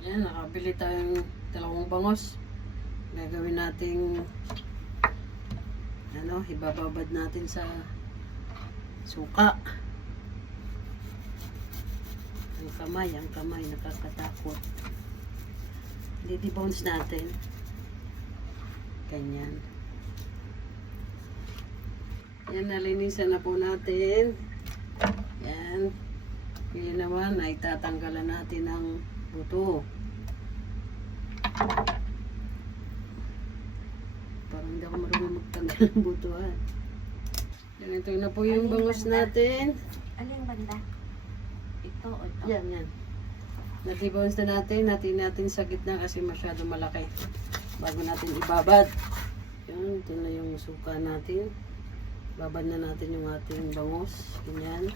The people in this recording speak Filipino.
Yan, nakabili tayong 2 bangos. Gagawin nating ibababad natin sa suka. Ang kamay, nakakatakot. Didi-bones natin. Ganyan. Yan, nalinisan na po natin. Yan. Ngayon naman ay tatanggalan natin ng buto. Parang hindi ako marunong magtanggal ng buto ha. Ganito na po yung bangos natin. Aling banda? Ito o ito? Yan. Nati-bones na natin. Natin sa gitna kasi masyado malaki. Bago natin ibabad. Yan, ito na yung suka natin. Babad na natin yung ating bangos. Ganyan.